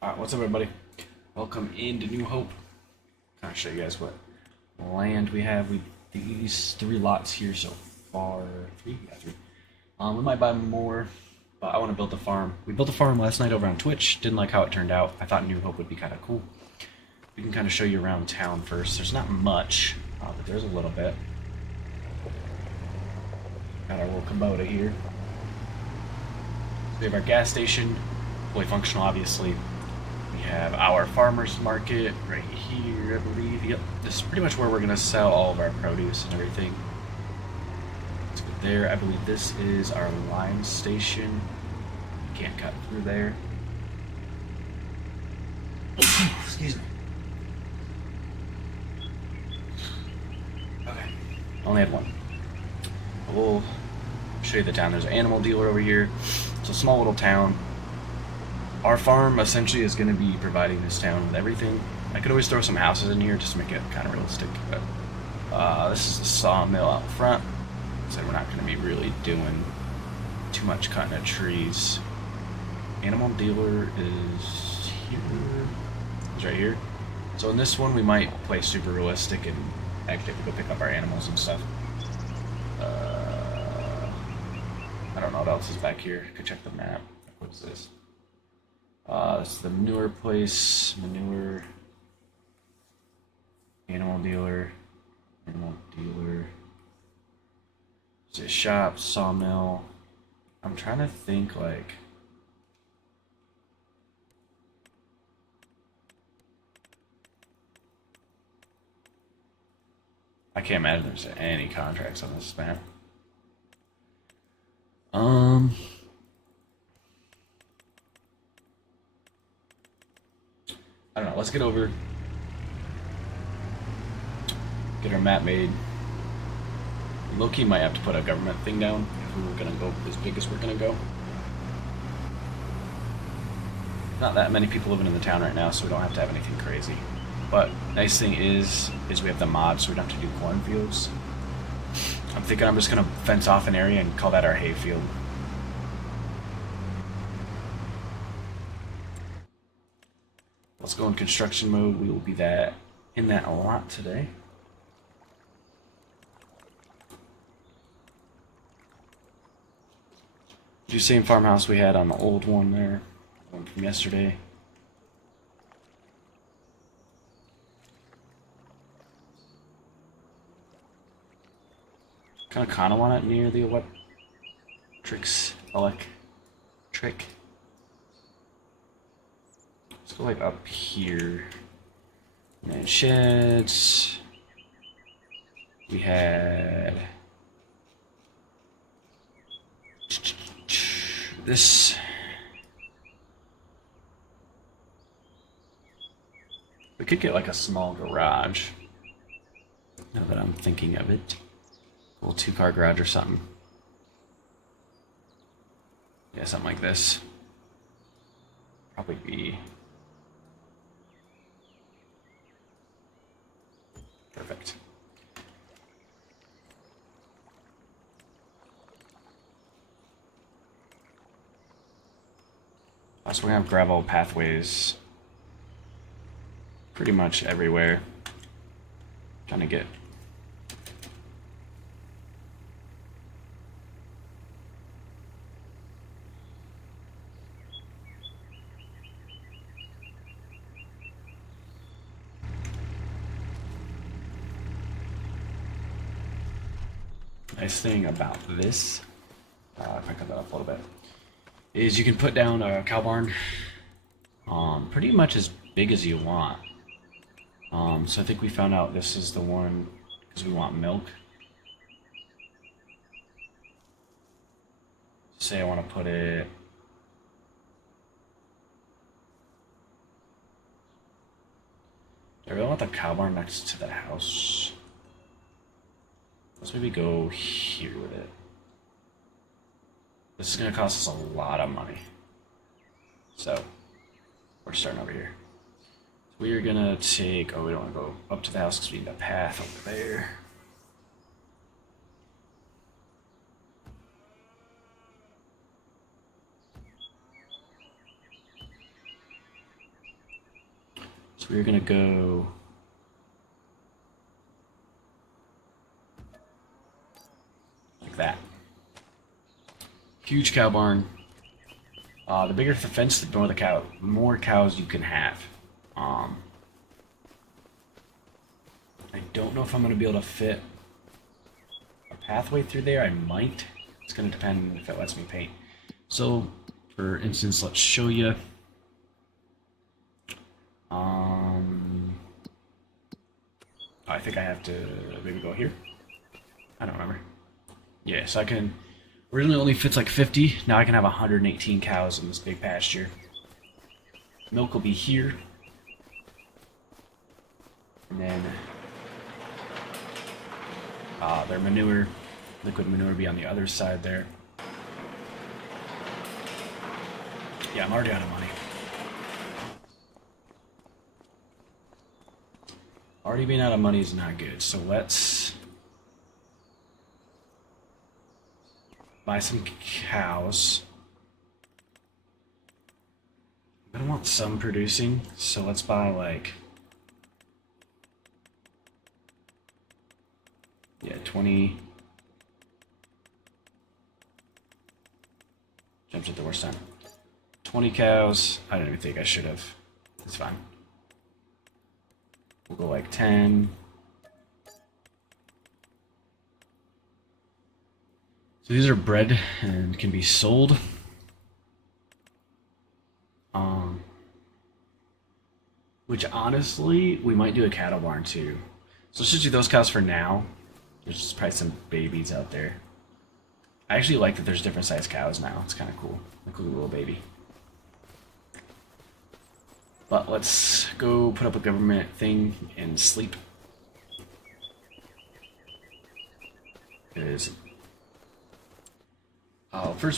Alright, what's up everybody? Welcome into New Hope. Kind of show you guys what land we have. These three lots here so far. Three? Yeah, three. We might buy more, but I want to build a farm. We built a farm last night over on Twitch. Didn't like how it turned out. I thought New Hope would be kind of cool. We can kind of show you around town first. There's not much, but there's a little bit. Got our little Kubota here. So we have our gas station, fully functional obviously. We have our farmer's market right here, I believe. Yep, this is pretty much where we're going to sell all of our produce and everything. Let's go there. I believe this is our lime station. You can't cut through there. Excuse me. Okay, only had one. We'll show you the town. There's an animal dealer over here. It's a small little town. Our farm essentially is going to be providing this town with everything. I could always throw some houses in here just to make it kind of realistic, but this is the sawmill out front. So we're not going to be really doing too much cutting of trees. Animal dealer is here. It's right here. So in this one we might play super realistic and actually have to go pick up our animals and stuff. I don't know what else is back here. I could check the map. What's this? This is the manure place, manure, animal dealer, is it shop, sawmill. I'm trying to think like, I can't imagine there's any contracts on this map. I don't know, let's get over, get our map made. Loki might have to put a government thing down if we were gonna go as big as we're gonna go. Not that many people living in the town right now, so we don't have to have anything crazy. But nice thing is we have the mod, so we don't have to do cornfields. I'm thinking I'm just gonna fence off an area and call that our hayfield. Let's go in construction mode. We will be in that a lot today. Do same farmhouse we had on the old one there, one from yesterday. Kind of want it near the electric. Let's go like up here. And then sheds. We had this. We could get like a small garage. Now that I'm thinking of it. A little 2-car garage or something. Yeah, something like this. Probably be perfect. So we have gravel pathways pretty much everywhere. Trying to get nice thing about this, if I cut that up a little bit, is you can put down a cow barn pretty much as big as you want. So I think we found out this is the one because we want milk. Say I want to put it I really want the cow barn next to the house. Let's maybe go here with it. This is going to cost us a lot of money. So, we're starting over here. So we are going to take, we don't want to go up to the house because we need a path over there. So we're gonna go like that. Huge cow barn. The bigger the fence, the more cows you can have. I don't know if I'm gonna be able to fit a pathway through there. I might. It's gonna depend if it lets me paint. So, for instance, let's show you. I think I have to maybe go here. I don't remember. Yeah, so I can. Originally only fits like 50. Now I can have 118 cows in this big pasture. Milk will be here. And then their manure, liquid manure, will be on the other side there. Yeah, I'm already out of money. Already being out of money is not good, so let's buy some cows. I'm gonna want some producing, so let's buy like 20. Jumps at the worst time. 20 cows. I don't even think I should have. It's fine. We'll go like 10. So these are bred and can be sold. Which honestly, we might do a cattle barn too. So let's just do those cows for now. There's probably some babies out there. I actually like that there's different sized cows now. It's kind of cool. Like a little baby. But let's go put up a government thing and sleep. First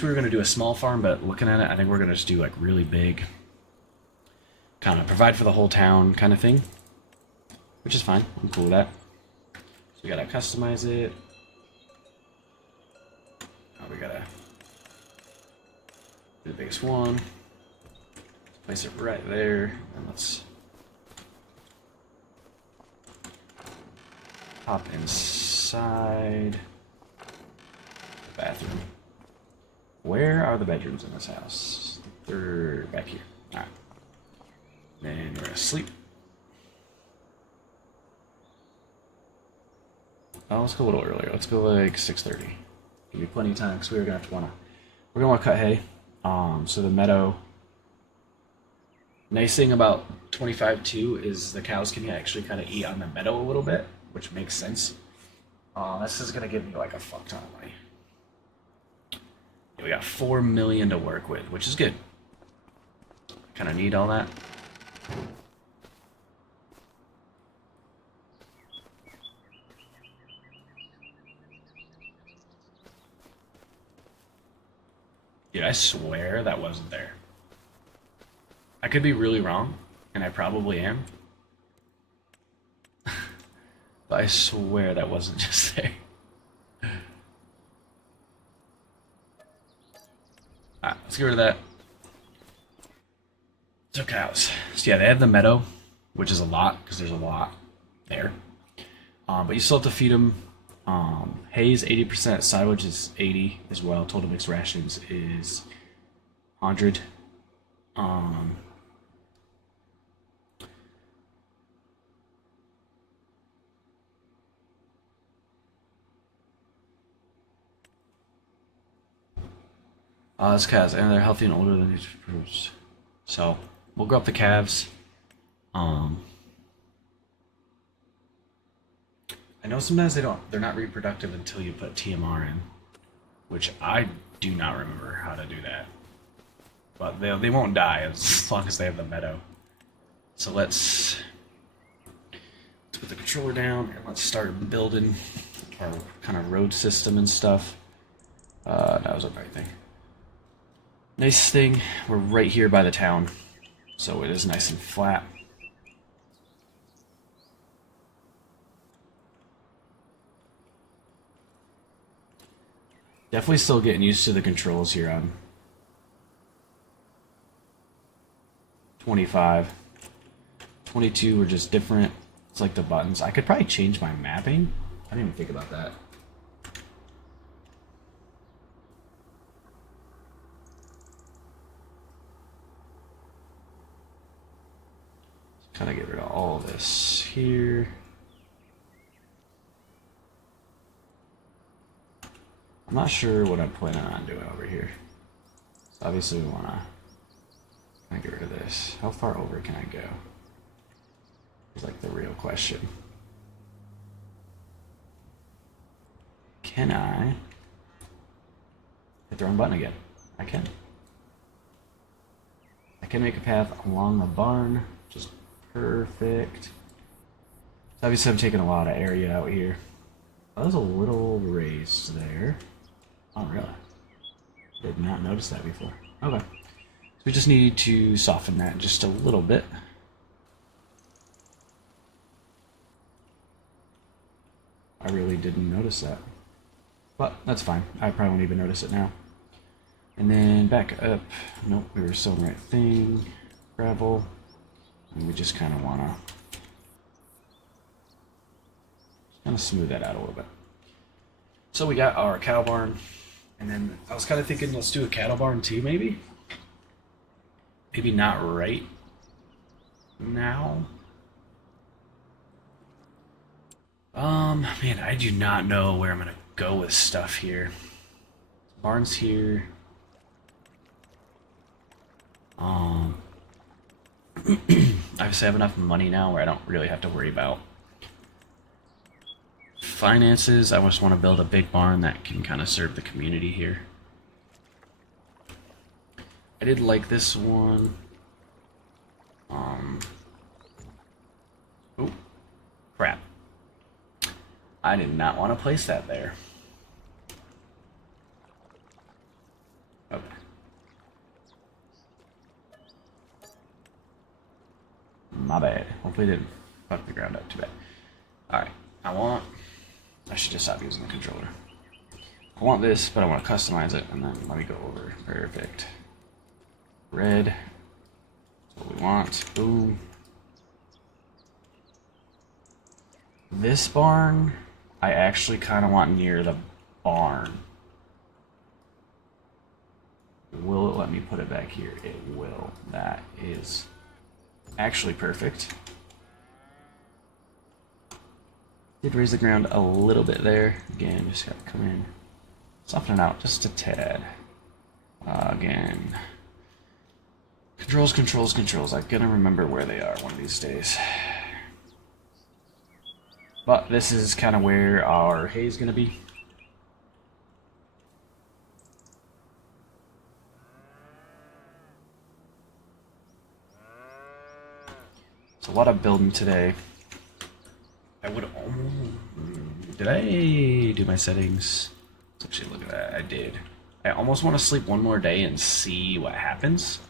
we were going to do a small farm, but looking at it, I think we're going to just do like really big. Kind of provide for the whole town kind of thing. Which is fine. I'm cool with that. So we got to customize it. We got to do the biggest one. Place it right there, and let's hop inside the bathroom. Where are the bedrooms in this house? They're back here. Alright. Then we're gonna sleep. Oh, let's go a little earlier. Let's go like 6:30. Give me plenty of time because we're gonna want to cut hay. So the meadow. Nice thing about 25 too is the cows can actually kind of eat on the meadow a little bit, which makes sense. This is gonna give me like a fuck ton of money. Yeah, we got 4 million to work with, which is good. Kind of need all that. Dude, I swear that wasn't there. I could be really wrong, and I probably am. But I swear that wasn't just there. Alright, let's get rid of that. So cows. So yeah, they have the meadow, which is a lot, because there's a lot there. But you still have to feed them. Hay is 80%, silage is 80 as well. Total mixed rations is 100. This calves, and they're healthy and older than these fruits. So we'll grow up the calves. I know sometimes they're not reproductive until you put TMR in, which I do not remember how to do that. But they won't die as long as they have the meadow. So let's put the controller down and let's start building our kind of road system and stuff. That was the right thing. Nice thing, we're right here by the town, so it is nice and flat. Definitely still getting used to the controls here on 25. 22 are just different. It's like the buttons. I could probably change my mapping. I didn't even think about that. Kind of get rid of all of this here. I'm not sure what I'm planning on doing over here. So obviously we want to get rid of this. How far over can I go? It's like the real question. Can I hit the wrong button again? I can. I can make a path along the barn, which is perfect. So obviously I'm taking a lot of area out here. That was a little raised there. Oh, really? Did not notice that before. Okay. So we just need to soften that just a little bit. I really didn't notice that. But that's fine. I probably won't even notice it now. And then back up. Nope, we were still in the right thing. Gravel. And we just kind of want to smooth that out a little bit. So we got our cow barn. And then I was kind of thinking, let's do a cattle barn too, maybe? Maybe not right now. Man, I do not know where I'm gonna go with stuff here. Barn's here. Obviously I have enough money now where I don't really have to worry about finances. I just want to build a big barn that can kind of serve the community here. I did like this one. Oh, crap. I did not want to place that there. Okay. My bad. Hopefully it didn't fuck the ground up too bad. Alright, I should just stop using the controller. I want this, but I want to customize it, and then let me go over. Perfect. Red. That's what we want. Boom. This barn, I actually kind of want near the barn. Will it let me put it back here? It will. That is actually perfect. Did raise the ground a little bit there. Again, just gotta come in. Soften it out just a tad. Again. Controls, controls, controls. I'm gonna remember where they are one of these days. But this is kind of where our hay is gonna be. So what I'm building today, I would almost... Did I do my settings? Let's actually look at that. I did. I almost want to sleep one more day and see what happens.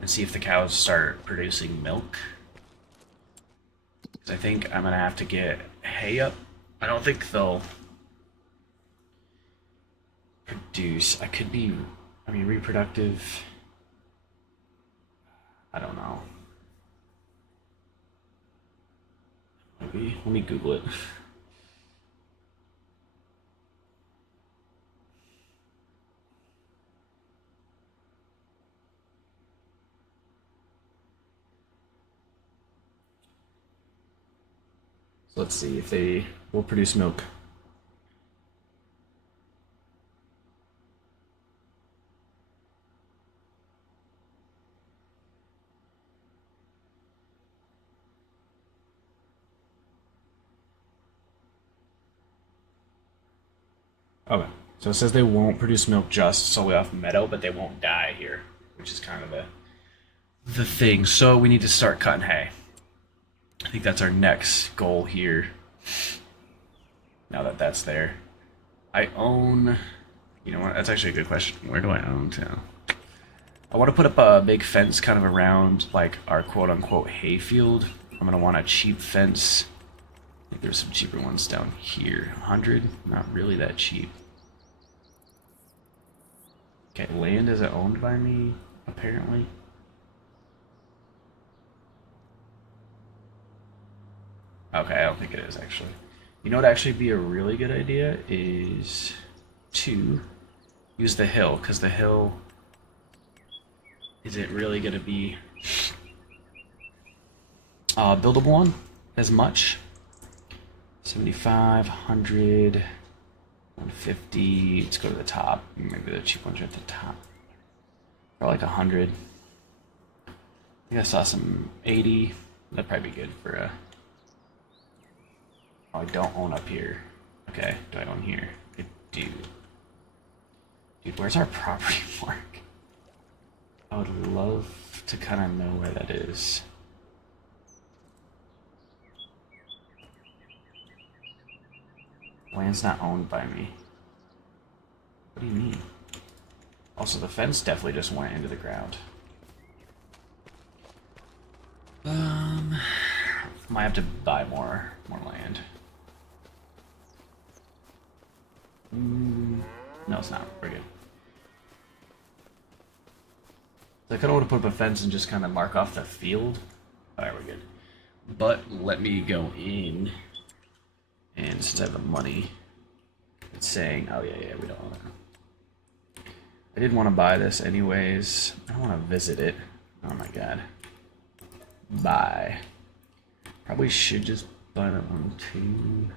And see if the cows start producing milk. Because I think I'm going to have to get hay up. I don't think they'll produce. I could be, reproductive. I don't know. Maybe. Let me Google it. So let's see if they will produce milk. Okay, so it says they won't produce milk just solely off meadow, but they won't die here, which is kind of the thing. So we need to start cutting hay. I think that's our next goal here. Now that that's there. I own... You know what? That's actually a good question. Where do I own to? I want to put up a big fence kind of around like our quote-unquote hay field. I'm going to want a cheap fence. I think there's some cheaper ones down here. 100? Not really that cheap. Okay, land isn't owned by me, apparently. think it is, actually. You know what actually be a really good idea is to use the hill, because the hill isn't really going to be buildable one as much. 75, 100, 150. Let's go to the top. Maybe the cheap ones are at the top. Or like 100. I think I saw some 80. That'd probably be good for a... Oh, I don't own up here. Okay, do I own here? I do. Dude, where's our property mark? I would love to kind of know where that is. Land's not owned by me. What do you mean? Also, the fence definitely just went into the ground. Might have to buy more land. No, it's not. We're good. So I kind of want to put up a fence and just kind of mark off the field. Alright, we're good. But let me go in. And since I have the money, it's saying, oh yeah, we don't want to. I did want to buy this anyways. I don't want to visit it. Oh my god. Buy. Probably should just buy that one too.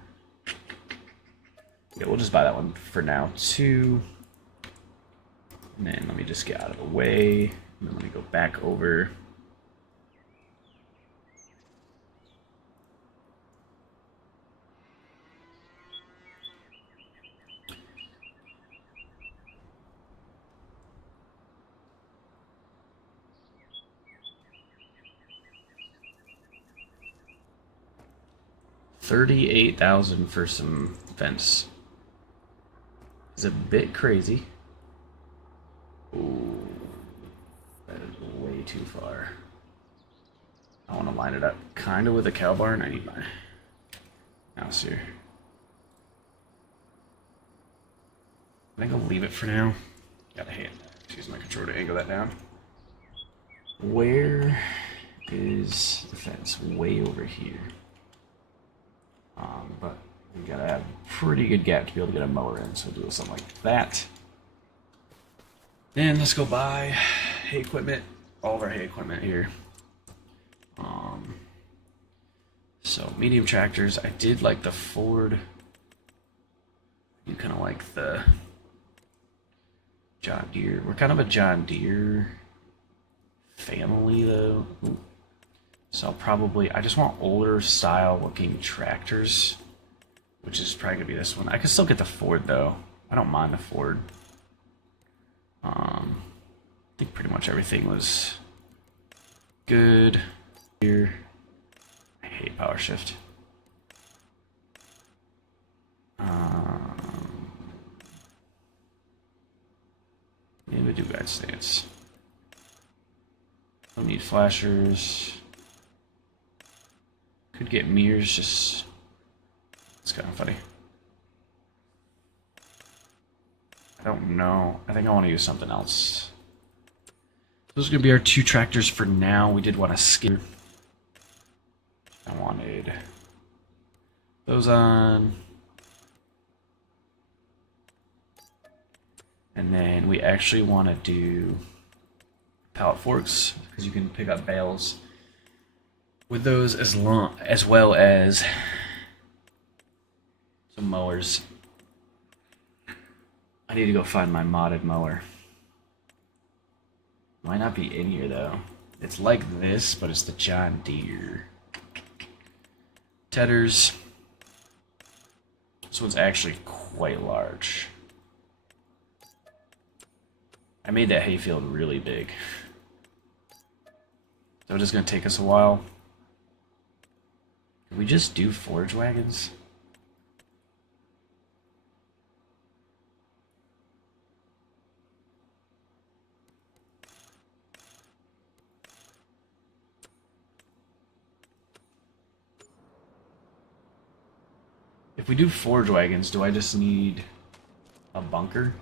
Yeah, we'll just buy that one for now too. And then let me just get out of the way. And then let me go back over. $38,000 for some fence. It's a bit crazy. Ooh, that is way too far. I want to line it up kind of with a cow barn. I need my house here. I think I'll leave it for now. Gotta use my controller to angle that down. Where is the fence? Way over here. But we gotta have a pretty good gap to be able to get a mower in, so we'll do something like that. Then let's go buy hay equipment. All of our hay equipment here. So medium tractors. I did like the Ford. You kind of like the John Deere. We're kind of a John Deere family though. Ooh. So probably, I just want older style looking tractors, which is probably gonna be this one. I can still get the Ford though. I don't mind the Ford. I think pretty much everything was good here. I hate power shift. Maybe do guide stance. Don't need flashers. Could get mirrors, just... It's kind of funny. I don't know. I think I want to use something else. Those are going to be our two tractors for now. We did want a skidder. I wanted those on. And then we actually want to do pallet forks, because you can pick up bales with those, as well as some mowers. I need to go find my modded mower. Might not be in here though. It's like this, but it's the John Deere. Tedders. This one's actually quite large. I made that hayfield really big. So it's gonna take us a while. Can we just do forage wagons? If we do forage wagons, do I just need a bunker?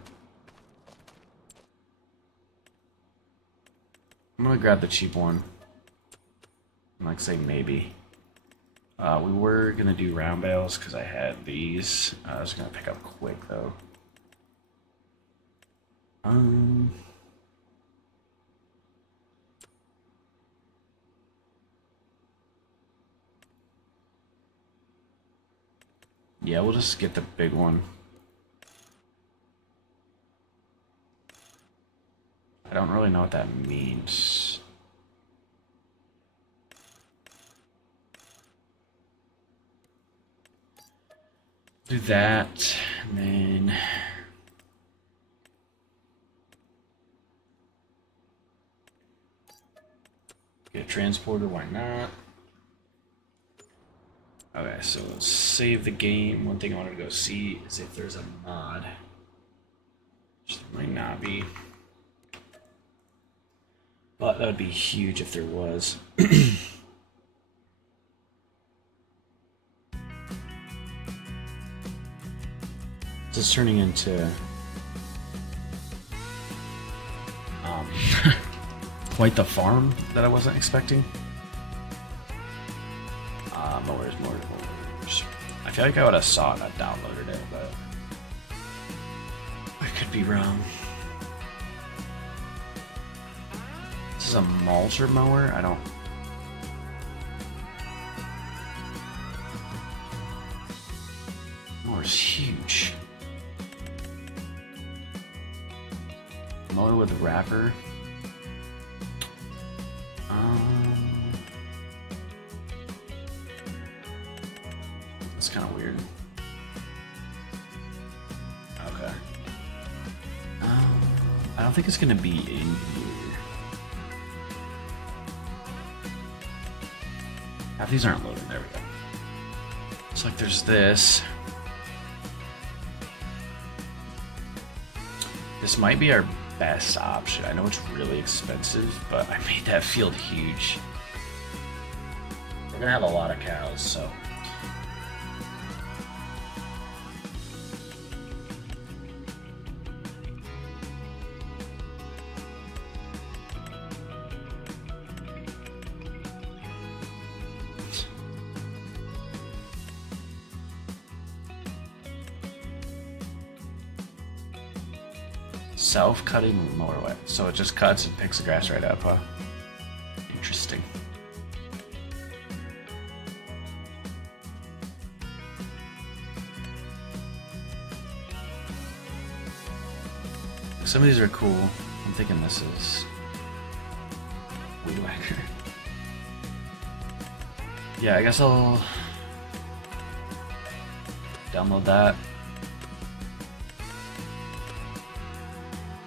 I'm gonna grab the cheap one. And like say maybe. We were gonna do round bales because I had these. I was gonna pick up quick though. Yeah, we'll just get the big one. I don't really know what that means. Do that, and then get a transporter, why not? Okay, so let's save the game. One thing I wanted to go see is if there's a mod. Which there might not be. But that would be huge if there was. This is turning into quite the farm that I wasn't expecting. Mowers. I feel like I would have saw it, I downloaded it, but I could be wrong. This is a mulcher mower? I don't... Mower's huge. Mower with a wrapper. That's kind of weird. Okay. I don't think it's gonna be in here. Half these aren't loaded. There we go. It's like there's this. This might be our best option. I know it's really expensive, but I made that field huge. We're gonna have a lot of cows, so. Self-cutting mower way. So it just cuts and picks the grass right up, huh? Interesting. Some of these are cool. I'm thinking this is Weed Whacker. Yeah, I guess I'll download that.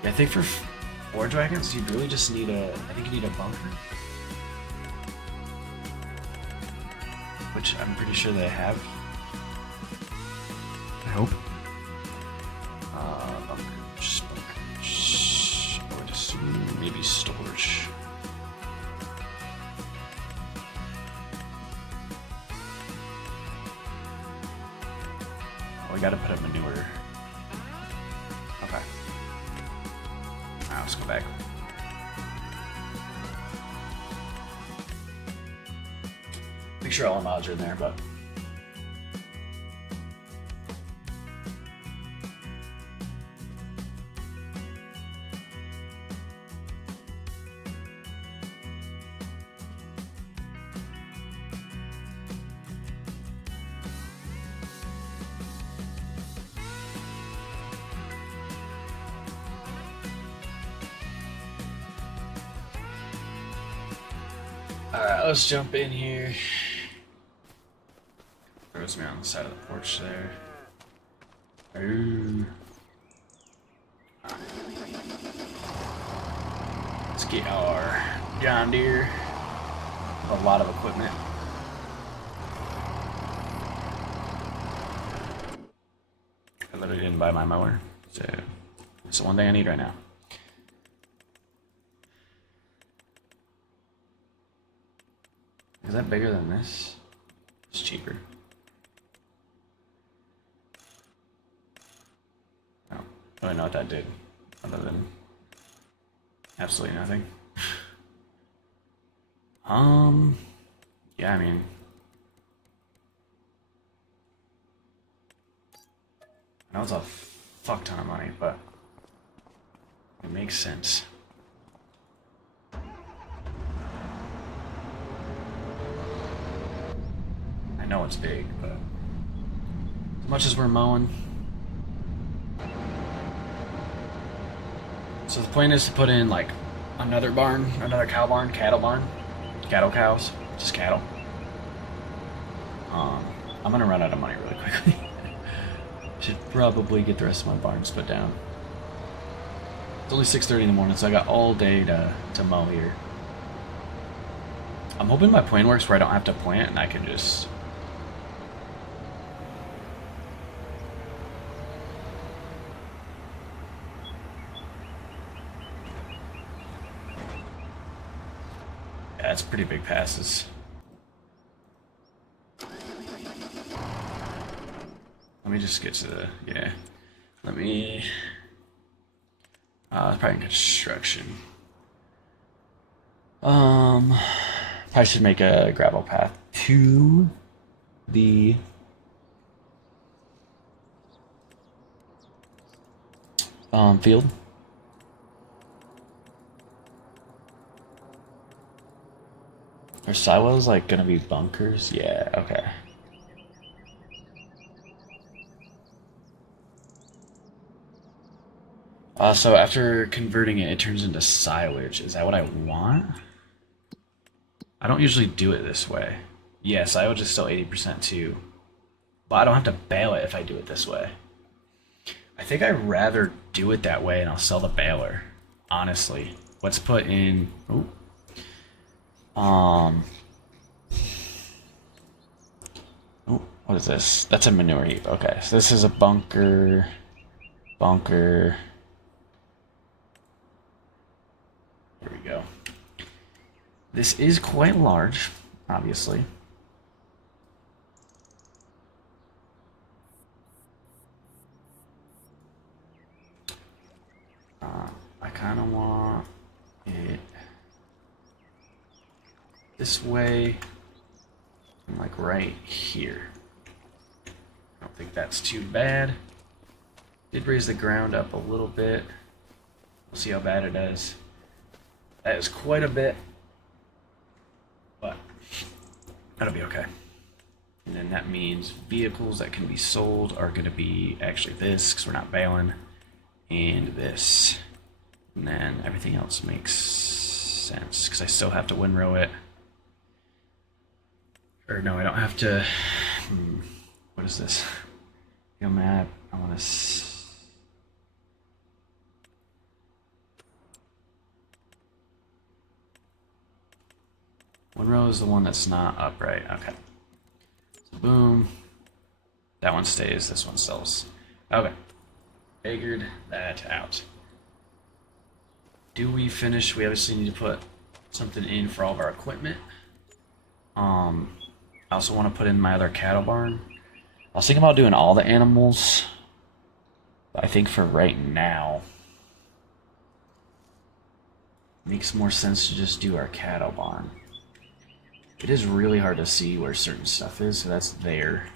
I think for forage wagons, you really just need I think you need a bunker. Which I'm pretty sure they have. I hope. Bunkers. I would assume maybe storage. Oh, we gotta put up manure. Okay. Let's go back. Make sure all the mods are in there, but alright, let's jump in here. Throws me on the side of the porch there. Ooh. Let's get our John Deere. A lot of equipment. I literally didn't buy my mower, so it's the one thing I need right now. Is that bigger than this? It's cheaper. I don't really know what that did, other than absolutely nothing. Yeah, I mean, I know it's a fuck ton of money, but it makes sense. I know it's big, but as much as we're mowing. So the plan is to put in like another barn, another cow barn, cattle barn, cattle cows, just cattle. I'm gonna run out of money really quickly. Should probably get the rest of my barns put down. It's only 6:30 in the morning, so I got all day to mow here. I'm hoping my plan works where I don't have to plant and I can just... Yeah, it's pretty big passes. Let me just get to the... Yeah. Let me... probably construction. Probably should make a gravel path to the field. Are silos like gonna be bunkers? Yeah, okay. So after converting it, it turns into silage. Is that what I want? I don't usually do it this way. Yeah, silage is still 80% too. But I don't have to bale it if I do it this way. I think I'd rather do it that way and I'll sell the baler. Honestly. Let's put in... Ooh. Oh, what is this? That's a manure heap. Okay, so this is a bunker. Bunker. Here we go. This is quite large, obviously. I kind of want it this way, and like right here. I don't think that's too bad. Did raise the ground up a little bit. We'll see how bad it is. That is quite a bit, but that'll be okay. And then that means vehicles that can be sold are going to be actually this, because we're not baling, and this. And then everything else makes sense, because I still have to windrow it. Or no, I don't have to... what is this? Go map. I want to... Windrow is the one that's not upright. Okay. So boom. That one stays. This one sells. Okay. Figured that out. Do we finish? We obviously need to put something in for all of our equipment. I also want to put in my other cattle barn. I was thinking about doing all the animals, but I think for right now, it makes more sense to just do our cattle barn. It is really hard to see where certain stuff is, so that's there.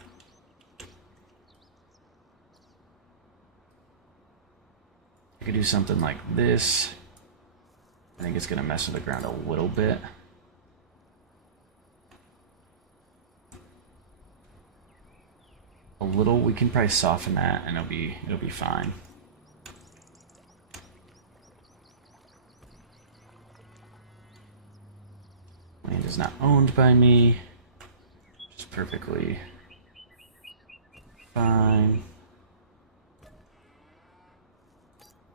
I could do something like this. I think it's going to mess with the ground a little bit. A little, we can probably soften that and it'll be fine. Land is not owned by me. Just perfectly fine.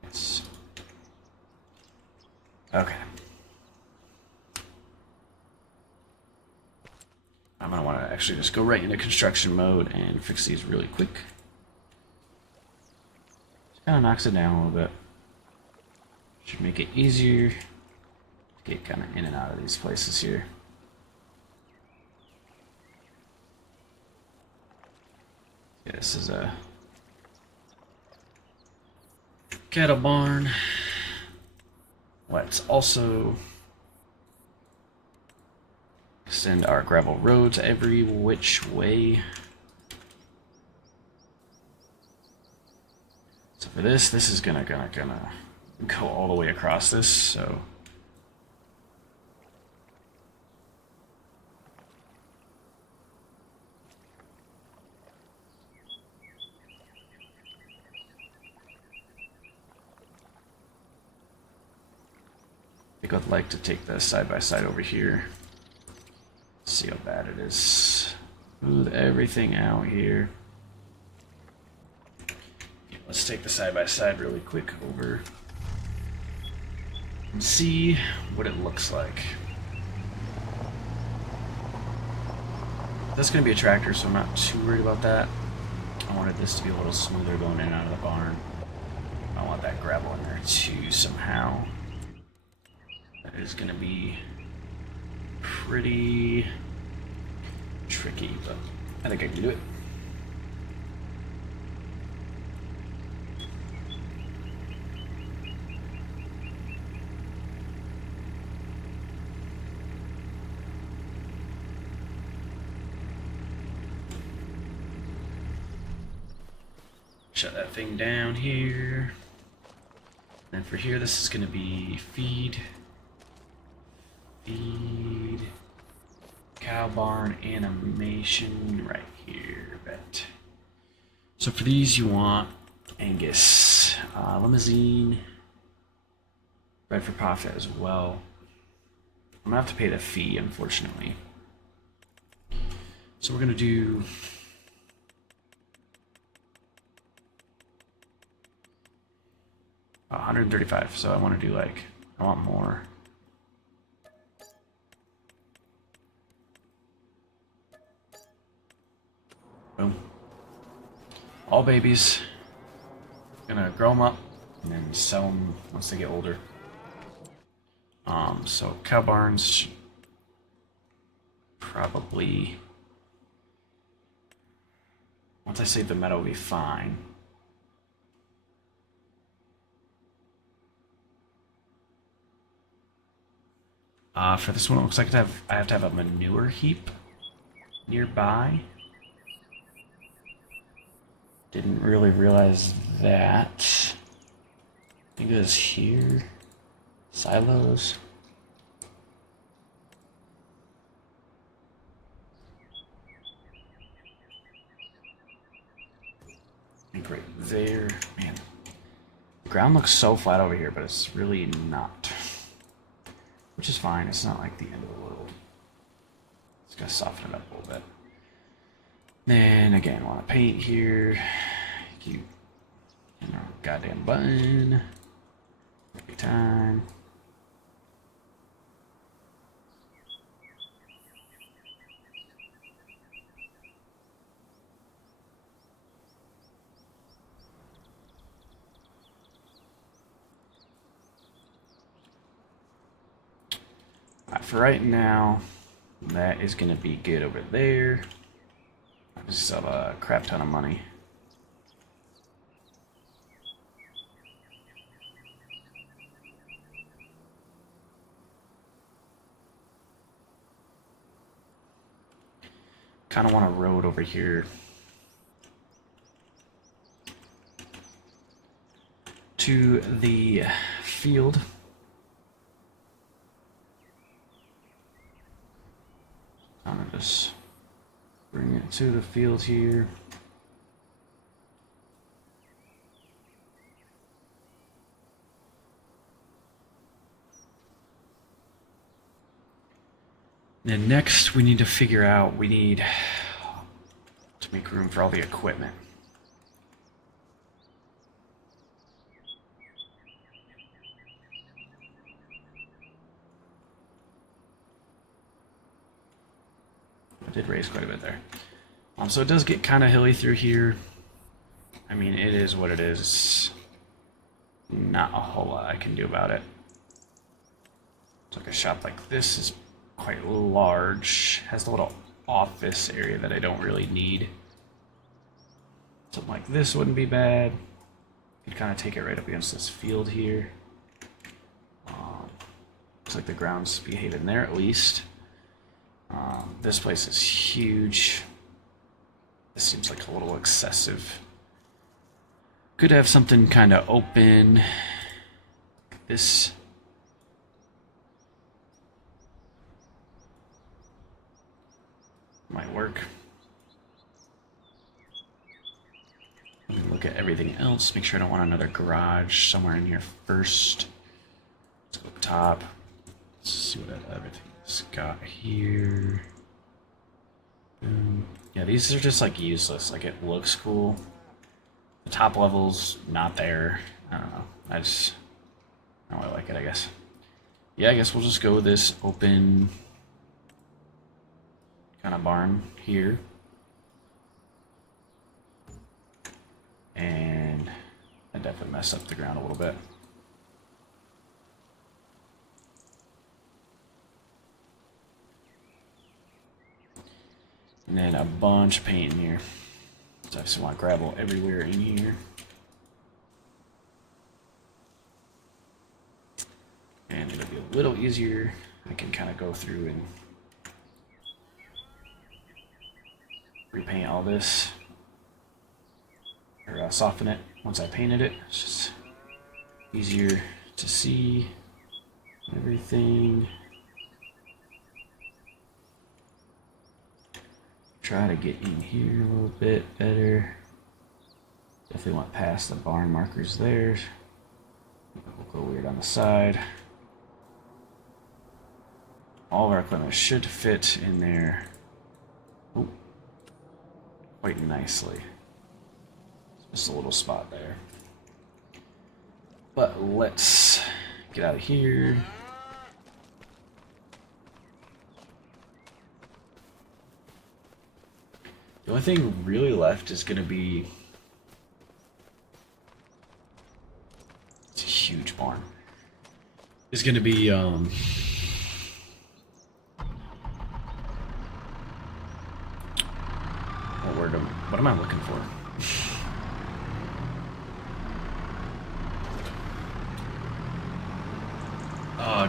Yes. Okay. I'm gonna want to actually just go right into construction mode and fix these really quick. Just kind of knocks it down a little bit. Should make it easier to get kind of in and out of these places here. Yeah, this is a cattle barn. Let's also send our gravel roads every which way. For this is gonna go all the way across this, so I think I'd like to take the side by side over here. See how bad it is. Smooth everything out here. Let's take the side by side really quick over and see what it looks like. That's going to be a tractor, so I'm not too worried about that. I wanted this to be a little smoother going in and out of the barn. I want that gravel in there too somehow. That is going to be pretty tricky, but I think I can do it. Shut that thing down here. And for here, this is going to be feed, cow barn animation right here. Bet. So for these, you want Angus, limousine, bred for profit as well. I'm gonna have to pay the fee, unfortunately. So we're gonna do $135. So I want to do I want more. Boom. All babies. Gonna grow them up and then sell them once they get older. So cow barns probably, once I save the meadow, will be fine. For this one, it looks like I have to have a manure heap nearby. Didn't really realize that. I think it was here. Silos. I think right there. Man, the ground looks so flat over here, but it's really not. Which is fine, it's not like the end of the world. Just gotta soften it up a little bit. Then again, I want to paint here. Cute. And our goddamn button. Every time. For right now, that is going to be good over there. I just have a crap ton of money. Kind of want a road over here to the field. I'm gonna just bring it to the field here. Then next we need to figure out, we need to make room for all the equipment. Did raise quite a bit there. So it does get kind of hilly through here. I mean, it is what it is. Not a whole lot I can do about it. It's like a shop like this is quite large. Has a little office area that I don't really need. Something like this wouldn't be bad. Could kind of take it right up against this field here. Looks like the ground's behaving there at least. This place is huge. This seems like a little excessive. Good to have something kind of open. This. Might work. Let me look at everything else. Make sure I don't want another garage somewhere in here first. Let's go up top. Let's see what everything's got here. Boom. Yeah, these are just like useless. Like it looks cool. The top level's not there. I don't know. I don't really like it, I guess. Yeah, I guess we'll just go with this open kind of barn here. And I definitely messed up the ground a little bit. And then a bunch of paint in here. So I just want gravel everywhere in here. And it'll be a little easier. I can kind of go through and repaint all this. Or soften it once I painted it. It's just easier to see everything. Try to get in here a little bit better. Definitely want past the barn markers there. We'll go weird on the side. All of our equipment should fit in there. Ooh, quite nicely. Just a little spot there. But let's get out of here. The only thing really left is going to be... It's a huge barn. It's going to be, what am I looking for?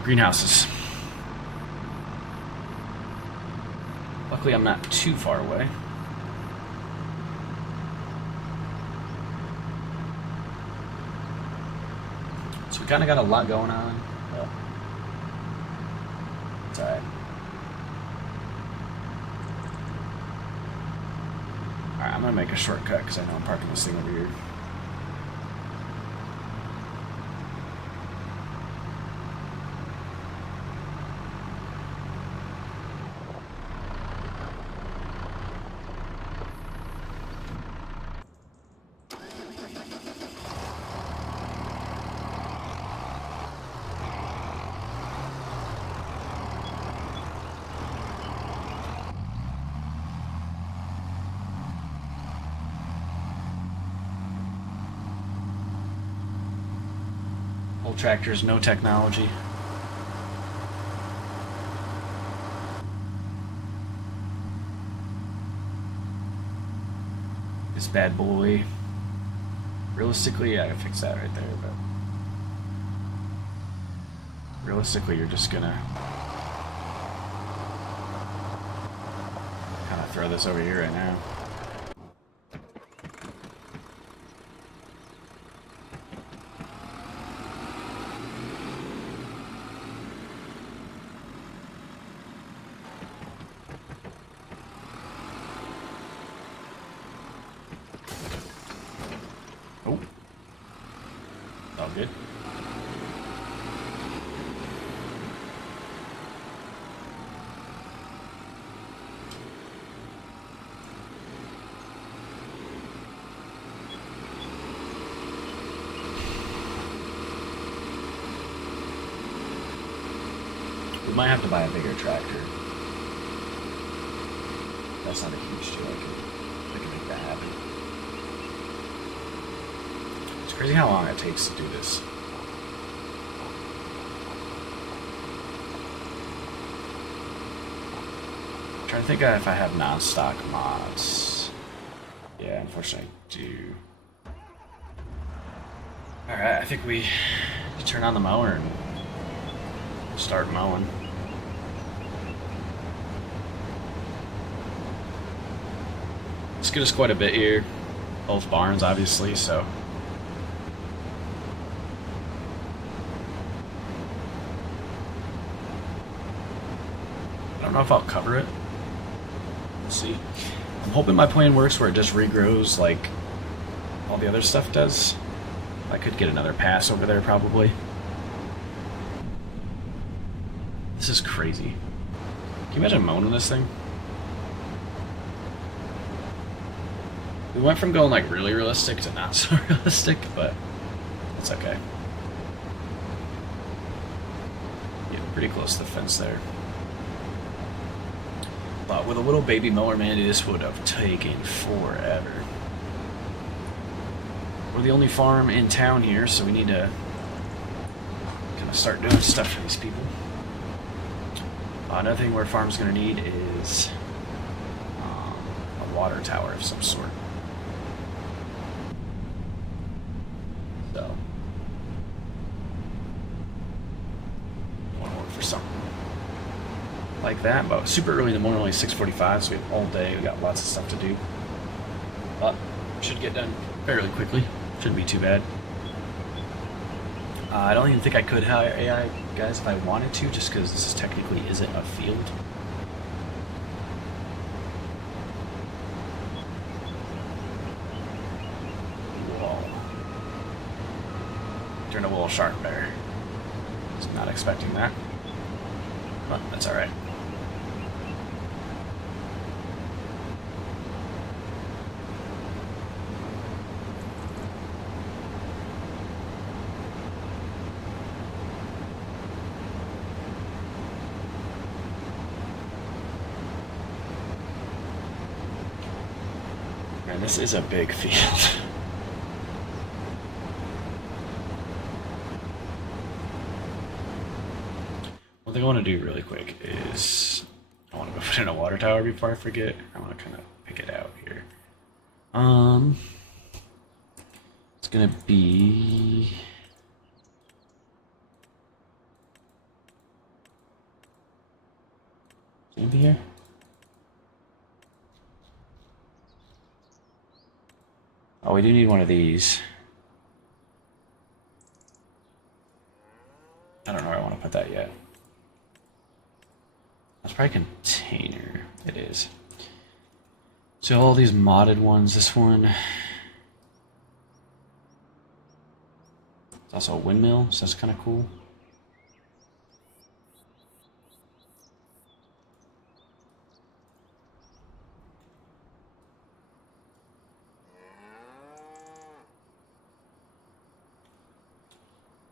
Greenhouses. Luckily, I'm not too far away. So we kind of got a lot going on. But it's alright. Alright, I'm gonna make a shortcut because I know I'm parking this thing over here. Old tractors, no technology. This bad boy. Realistically, yeah, I can fix that right there, but realistically, you're just gonna kind of throw this over here right now. Oh, all good. We might have to buy a bigger tractor. That's not a huge deal. I can make that happen. It's crazy how long it takes to do this. I'm trying to think if I have non-stock mods. Yeah, unfortunately I do. Alright, I think we turn on the mower and start mowing. It's good us quite a bit here. Both barns, obviously, so don't know if I'll cover it. We'll see. I'm hoping my plan works where it just regrows like all the other stuff does. I could get another pass over there probably. This is crazy. Can you imagine mowing this thing? We went from going like really realistic to not so realistic, but it's okay. Yeah, pretty close to the fence there. But with a little baby mower, man, this would have taken forever. We're the only farm in town here, so we need to kind of start doing stuff for these people. Another thing where farm's going to need is a water tower of some sort. So, I want to work for something like that, but super early in the morning, only 6:45, so we have all day. We got lots of stuff to do, but should get done fairly quickly. Shouldn't be too bad. I don't even think I could hire AI guys if I wanted to, just because this is technically isn't a field. Whoa. Turned a little sharp there. Was not expecting that. But that's alright. Man, this is a big field. One thing I want to do really quick is I want to go put in a water tower before I forget. I want to kind of pick it out here. It's gonna be here. Oh, we do need one of these. I don't know where I want to put that yet. That's probably a container. It is. So all these modded ones, this one. It's also a windmill, so that's kind of cool.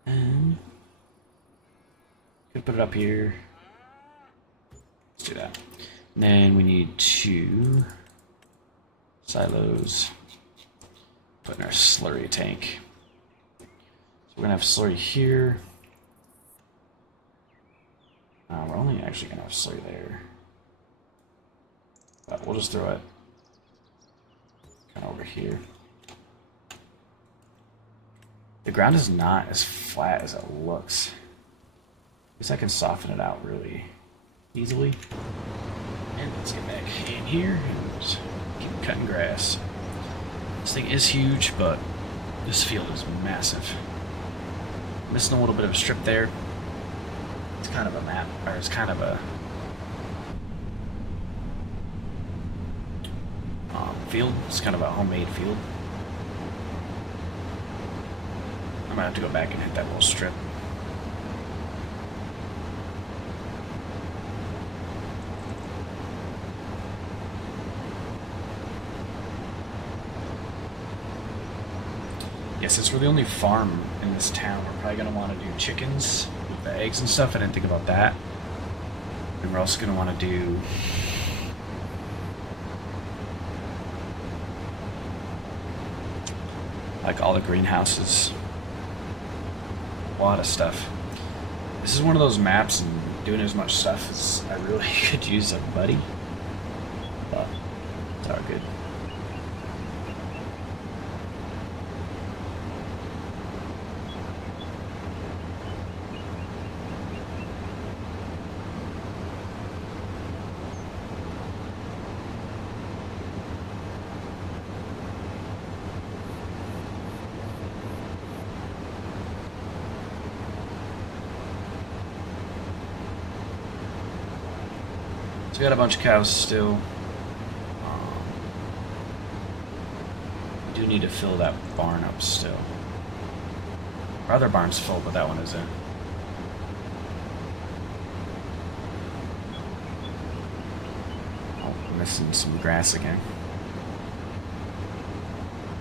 And could put it up here. Let's do that. And then we need 2 silos. Put in our slurry tank. So we're gonna have slurry here. We're only actually gonna have slurry there. But we'll just throw it kind of over here. The ground is not as flat as it looks. I guess I can soften it out really easily. And let's get back in here and keep cutting grass. This thing is huge, but this field is massive. Missing a little bit of a strip there. It's kind of a map, or it's kind of a field. It's kind of a homemade field. I might have to go back and hit that little strip. Yeah, since we're the only farm in this town, we're probably going to want to do chickens with the eggs and stuff. I didn't think about that. And we're also going to want to do like all the greenhouses. A lot of stuff. This is one of those maps, and doing as much stuff as I really could use a buddy. But it's all good. So we got a bunch of cows still. Do need to fill that barn up still. Our other barn's full, but that one isn't. Oh, I'm missing some grass again.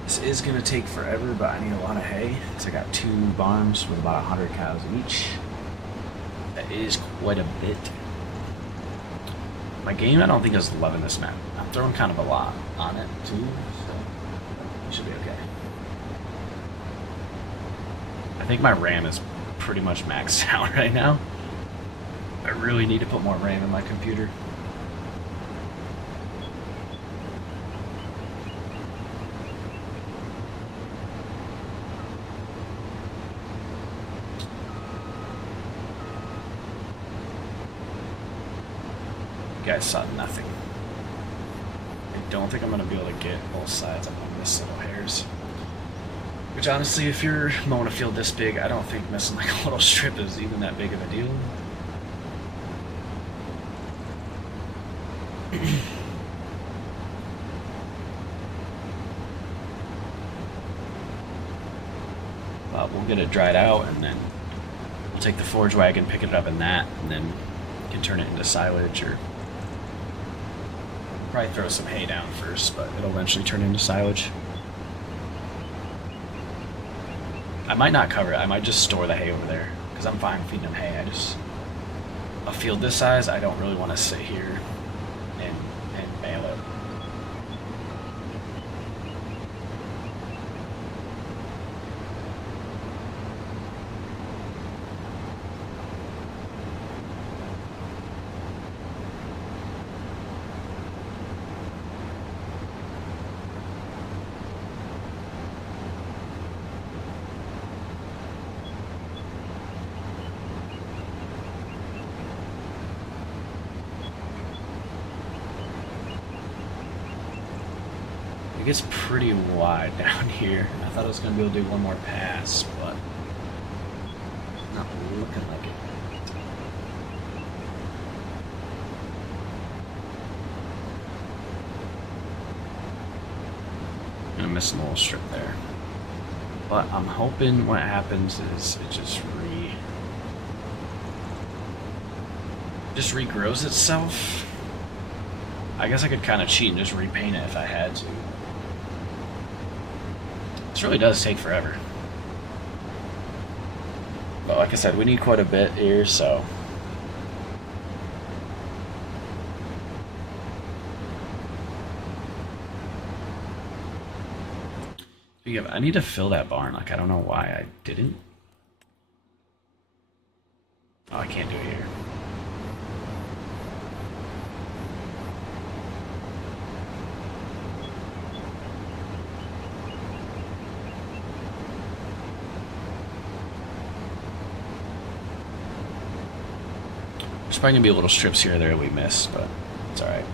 This is going to take forever, but I need a lot of hay. So I got 2 barns with about 100 cows each. That is quite a bit. My game, I don't think, is loving this map. I'm throwing kind of a lot on it, too, so it should be okay. I think my RAM is pretty much maxed out right now. I really need to put more RAM in my computer. You guys saw nothing. I don't think I'm going to be able to get both sides up on this little hairs. Which honestly, if you're mowing a field this big, I don't think missing like a little strip is even that big of a deal. But we'll get it dried out, and then we'll take the forage wagon, pick it up in that, and then you can turn it into silage, or probably throw some hay down first, but it'll eventually turn into silage. I might not cover it. I might just store the hay over there, because I'm fine feeding them hay. A field this size, I don't really want to sit here and bale it. It gets pretty wide down here. I thought I was going to be able to do one more pass, but not looking like it. I'm going to miss a little strip there. But I'm hoping what happens is it just regrows itself. I guess I could kind of cheat and just repaint it if I had to. This really does take forever. But like I said, we need quite a bit here, so. I need to fill that barn. Like, I don't know why I didn't. Oh, I can't do it here. There's probably gonna be little strips here or there we missed, but it's alright.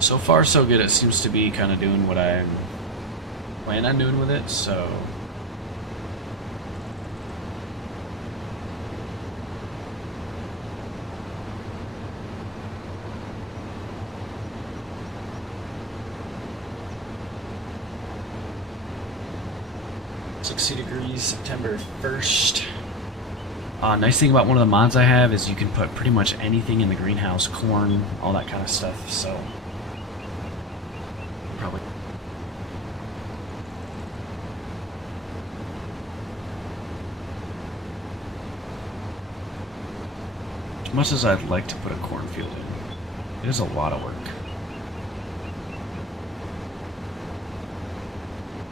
So far, so good. It seems to be kind of doing what I plan on doing with it, so. $60 degrees, September 1st. Nice thing about one of the mods I have is you can put pretty much anything in the greenhouse, corn, all that kind of stuff, so probably. As much as I'd like to put a cornfield in, it is a lot of work.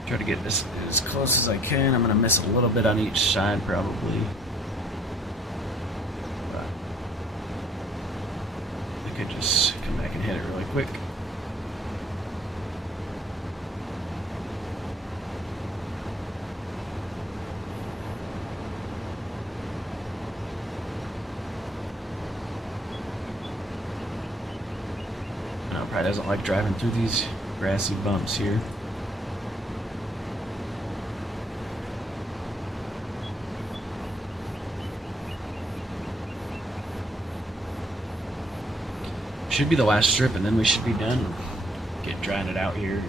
Try to get this as close as I can. I'm going to miss a little bit on each side probably. But I could just come back and hit it really quick. I know, probably doesn't like driving through these grassy bumps here. Should be the last strip, and then we should be done. Get drying it out here.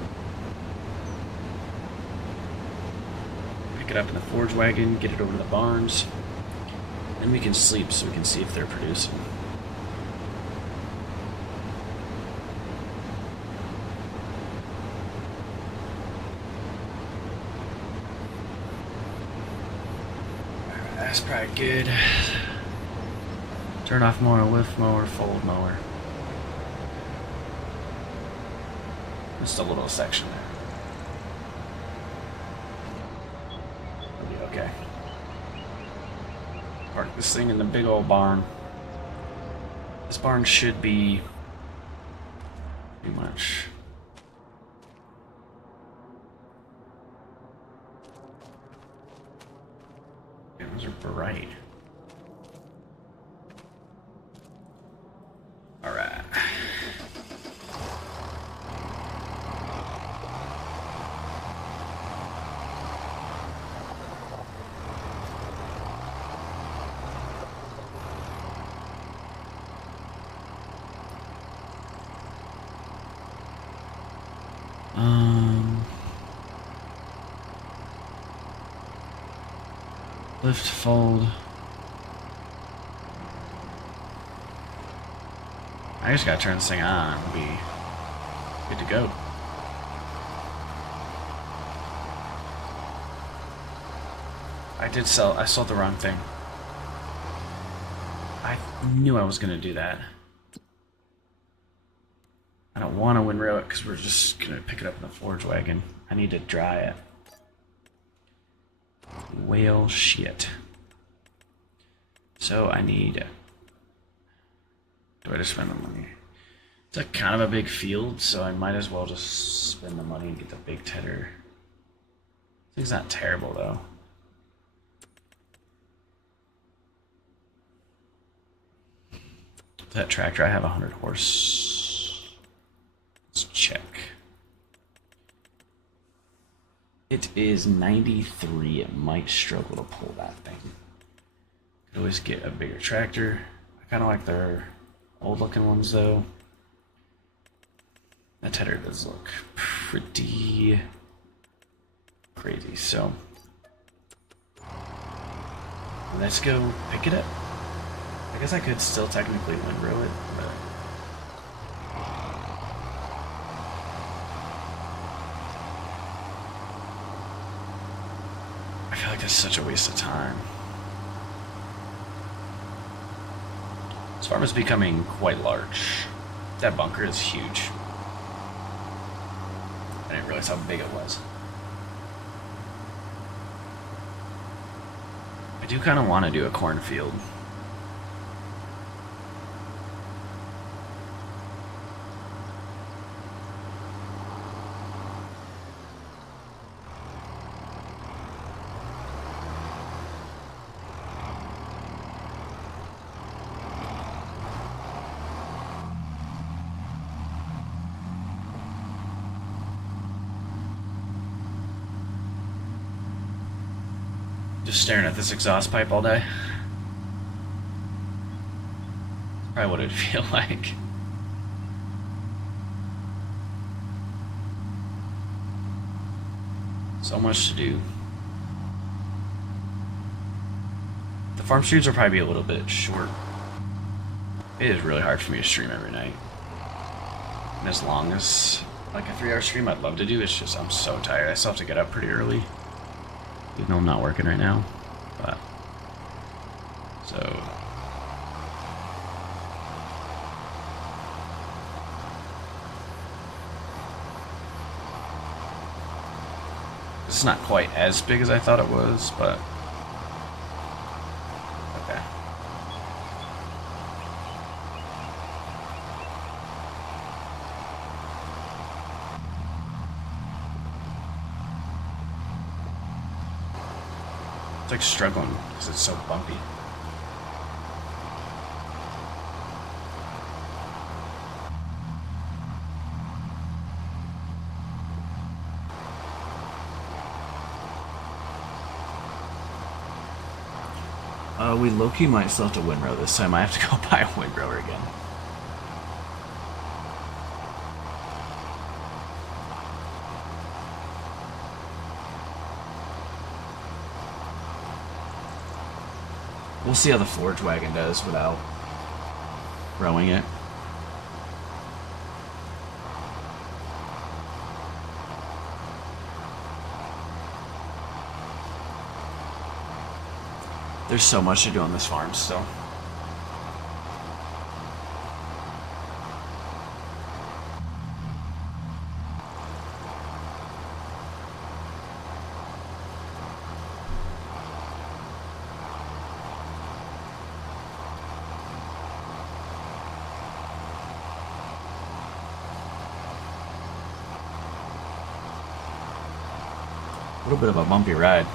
Pick it up in the forge wagon, get it over to the barns. Then we can sleep so we can see if they're producing. Alright, that's probably good. Turn off mower, lift mower, fold mower. Just a little section there. It'll be okay. Park this thing in the big old barn. This barn should be pretty much. Yeah, those are bright. Alright. Lift, fold. I just gotta turn this thing on and be good to go. I sold the wrong thing. I knew I was gonna do that. I don't want to windrow it because we're just gonna pick it up in the forge wagon. I need to dry it. Whale shit. So I need. Do I just spend the money? It's a kind of a big field, so I might as well just spend the money and get the big tedder. This thing's not terrible though. That tractor, I have 100 horse. Let's check. It is 93. It might struggle to pull that thing. Could always get a bigger tractor. I kind of like their old looking ones though. That tedder does look pretty crazy. So let's go pick it up. I guess I could still technically windrow it, but I feel like that's such a waste of time. This farm is becoming quite large. That bunker is huge. I didn't realize how big it was. I do kind of want to do a cornfield. Just staring at this exhaust pipe all day. Probably what it'd feel like. So much to do. The farm streams will probably be a little bit short. It is really hard for me to stream every night. And as long as like a 3-hour stream I'd love to do, it's just I'm so tired. I still have to get up pretty early. Even though I'm not working right now, but so it's not quite as big as I thought it was, but okay. It's like struggling because it's so bumpy. We low-key might still have to windrow this, so I might have to go buy a windrower again. We'll see how the forage wagon does without rowing it. There's so much to do on this farm still. A little bit of a bumpy ride.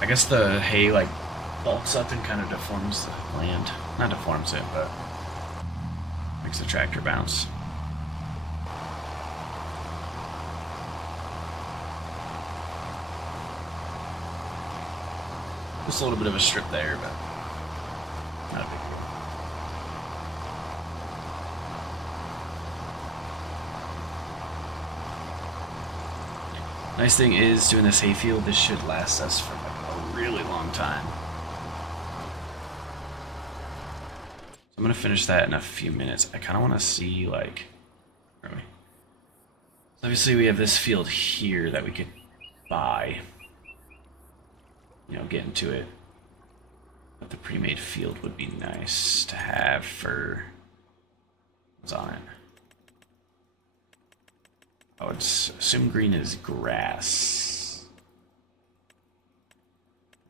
I guess the hay like bulks up and kind of deforms the land. Not deforms it, but makes the tractor bounce. Just a little bit of a strip there, but not a big deal. Nice thing is, doing this hayfield, this should last us for like a really long time. I'm gonna finish that in a few minutes. I kind of want to see, like, where are we? Obviously, we have this field here that we could buy. You know, get into it. But the pre-made field would be nice to have for what's on it. I would assume green is grass.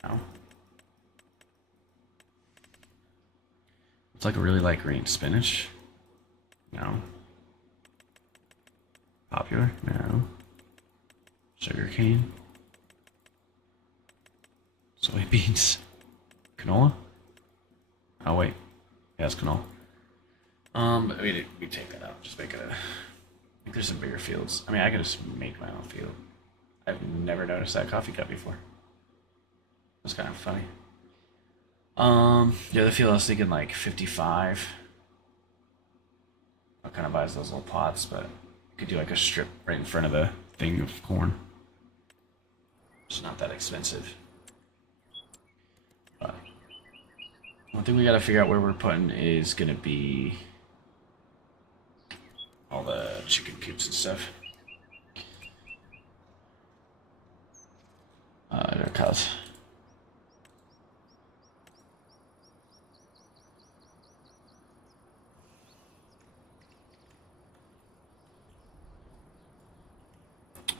No. It's like a really light green. Spinach? No. Popular? No. Sugarcane? Soybeans? Canola? Oh wait. Yeah, it's canola. We take that out. Just make it a... I think there's some bigger fields. I mean, I could just make my own field. I've never noticed that coffee cup before. That's kind of funny. The other field I was thinking like 55. I kind of buys those little pots, but you could do like a strip right in front of the thing of corn. It's not that expensive. But one thing we gotta figure out where we're putting is gonna be all the chicken coops and stuff. There are cows.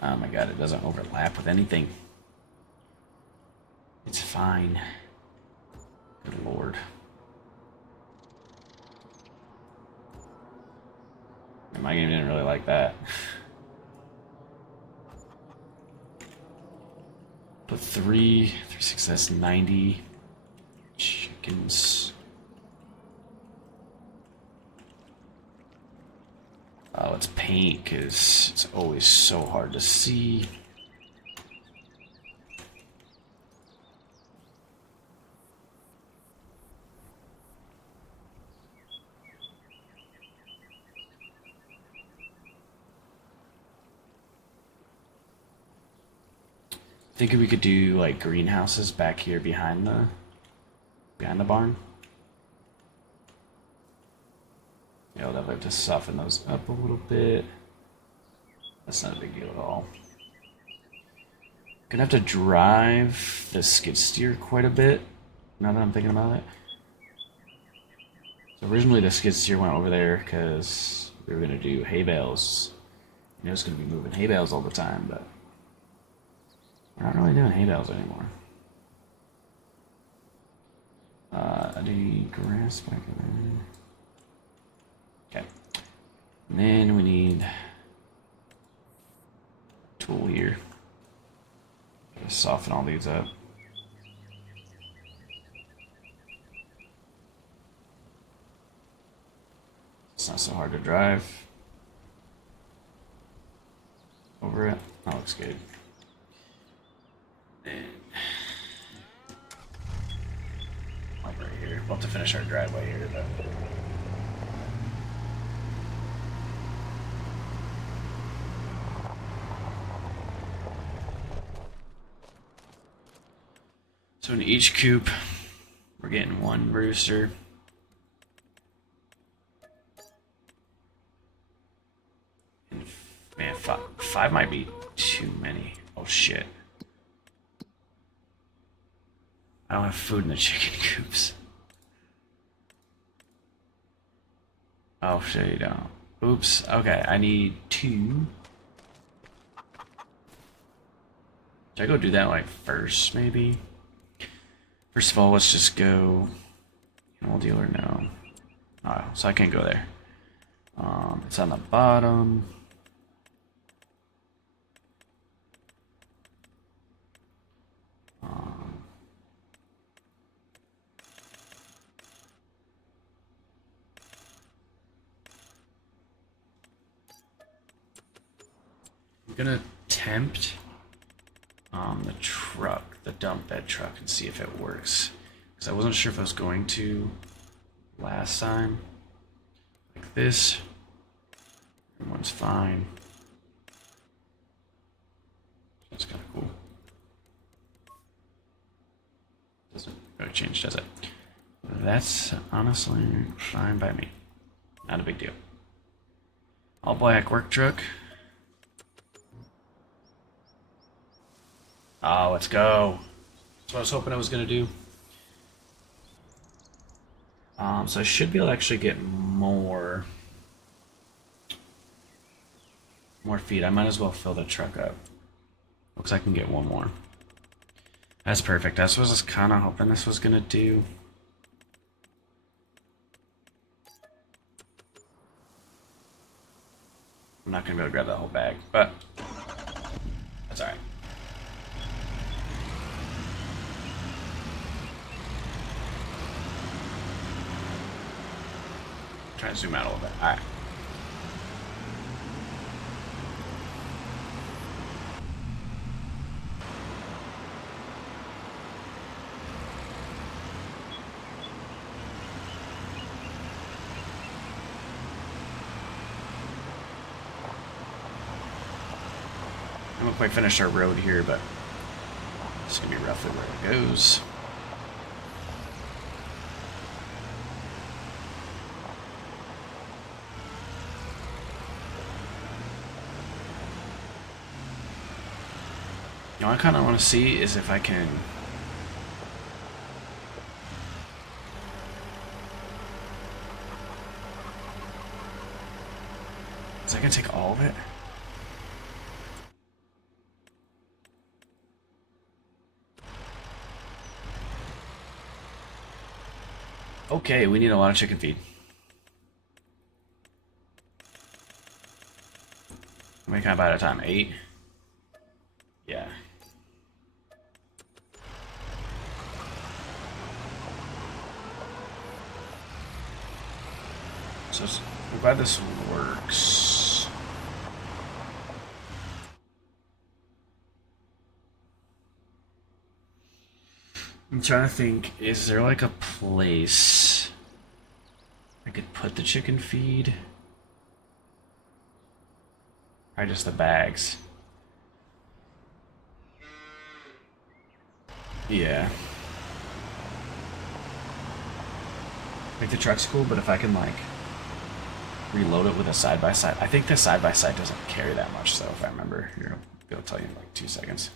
Oh my god, it doesn't overlap with anything. It's fine. Good lord. My game didn't really like that. Put 3, 6, that's 90 chickens. Oh, let's paint because it's always so hard to see. Thinking we could do like greenhouses back here behind the barn. Yeah, I'll definitely have to soften those up a little bit. That's not a big deal at all. Gonna have to drive the skid steer quite a bit, now that I'm thinking about it. So originally the skid steer went over there because we were gonna do hay bales. You know, it's gonna be moving hay bales all the time, but we're not really doing hay bales anymore. I do grass back in there. Okay. And then we need a tool here. Gotta soften all these up. It's not so hard to drive over it. That looks good. And like right here. We'll have to finish our driveway here though. So in each coop, we're We're getting one rooster. And man, five might be too many. Oh shit. I don't have food in the chicken coops. Oh shit, you don't. Oops. Okay, I need 2. Should I go do that like first, maybe? First of all, let's just go. Animal dealer, no. Oh, so I can't go there. It's on the bottom. I'm gonna tempt the truck, the dump bed truck, and see if it works. Because I wasn't sure if I was going to last time. Like this. Everyone's fine. That's kind of cool. Doesn't really change, does it? That's honestly fine by me. Not a big deal. All black work truck. Oh, let's go. That's what I was hoping I was going to do. So I should be able to actually get more feed. I might as well fill the truck up. Looks like I can get one more. That's perfect. That's what I was kind of hoping this was going to do. I'm not going to be able to grab that whole bag, but that's alright. Try to zoom out a little bit. Alright. I haven't quite finished our road here, but it's going to be roughly where it goes. You know, I kind of want to see is if I can take all of it? Okay, we need a lot of chicken feed. How many can I buy at a time? 8? Yeah. So I'm glad this works. I'm trying to think, is there like a place I could put the chicken feed? Or just the bags? Yeah. Like the truck's cool, but if I can like reload it with a side-by-side. I think the side-by-side doesn't carry that much, so if I remember. Here, I'll tell you in like 2 seconds.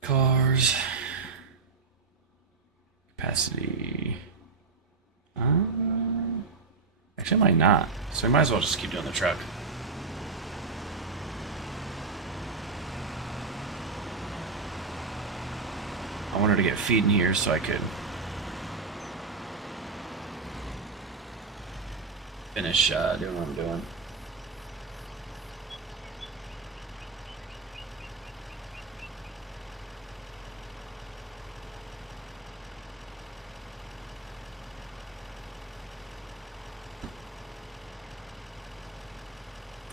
Cars. Capacity. Actually, I might not. So I might as well just keep doing the truck. I wanted to get feed in here so I could finish doing what I'm doing.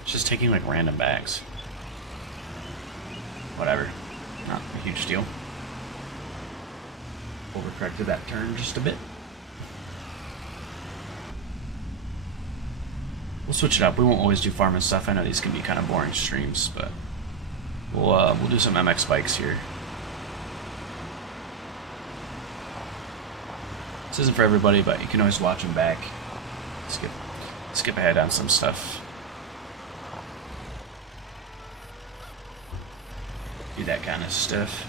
It's just taking like random bags. Whatever. Not a huge deal. Overcorrected that turn just a bit. We'll switch it up. We won't always do farming stuff. I know these can be kind of boring streams, but we'll do some MX bikes here. This isn't for everybody, but you can always watch them back. Skip ahead on some stuff. Do that kind of stuff.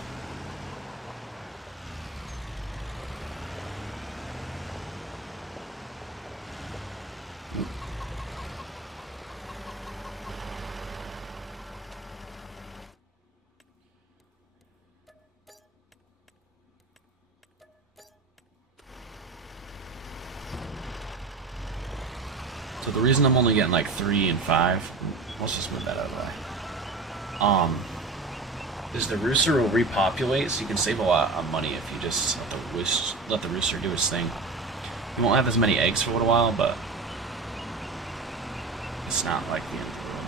So the reason I'm only getting like 3 and 5, let's just move that out of the way. Is the rooster will repopulate, so you can save a lot of money if you just let the rooster do his thing. You won't have as many eggs for a little while, but it's not like the end of the world.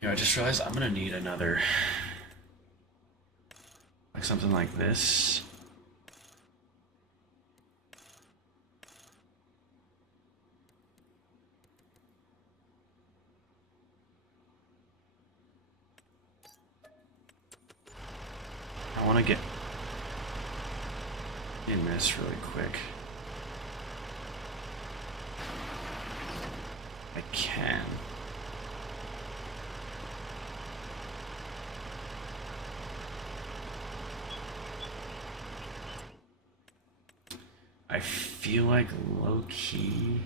You know, I just realized I'm gonna need another, like something like this. I want to get in this really quick. I can. I feel like low-key...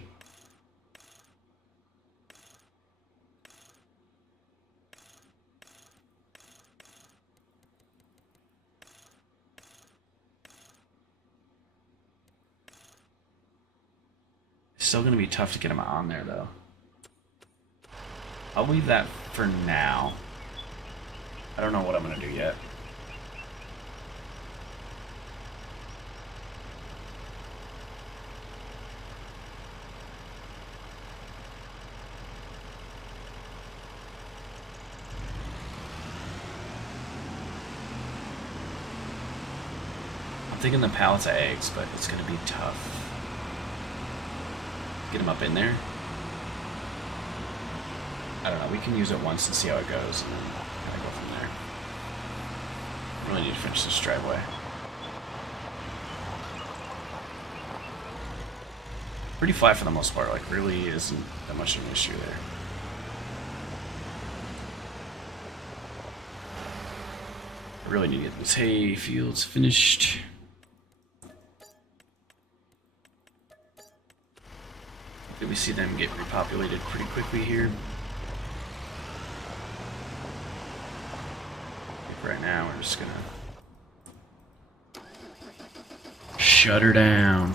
Still gonna be tough to get him on there though. I'll leave that for now. I don't know what I'm gonna do yet. I'm thinking the pallets of eggs, but it's gonna be tough. Get him up in there. I don't know, we can use it once and see how it goes, and then kind of go from there. Really need to finish this driveway. Pretty flat for the most part, like really isn't that much of an issue there. I really need to get these hay fields finished. We see them get repopulated pretty quickly here. Right now, we're just gonna shut her down.